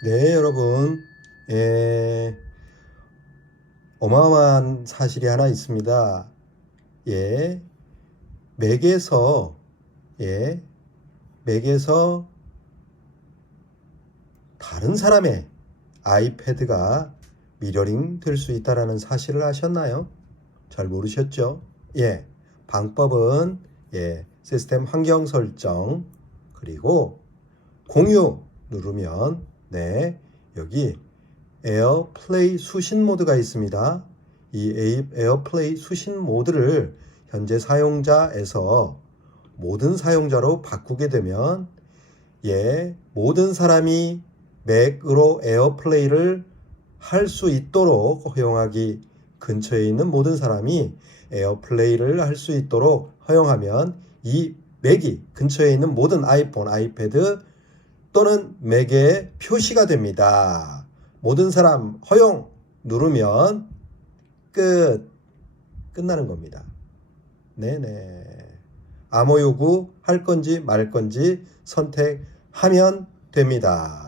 네, 여러분. 예. 어마어마한 사실이 하나 있습니다. 예. 맥에서 예. 맥에서 다른 사람의 아이패드가 미러링 될 수 있다라는 사실을 아셨나요? 잘 모르셨죠? 예. 방법은 예. 시스템 환경 설정 그리고 공유 누르면 네. 여기 에어플레이 수신 모드가 있습니다. 이 에어플레이 수신 모드를 현재 사용자에서 모든 사용자로 바꾸게 되면 예, 모든 사람이 맥으로 에어플레이를 할 수 있도록 허용하기 근처에 있는 모든 사람이 에어플레이를 할 수 있도록 허용하면 이 맥이 근처에 있는 모든 아이폰, 아이패드 또는 맥에 표시가 됩니다. 모든 사람 허용 누르면 끝 끝나는 겁니다. 네네. 암호 요구 할 건지 말 건지 선택하면 됩니다.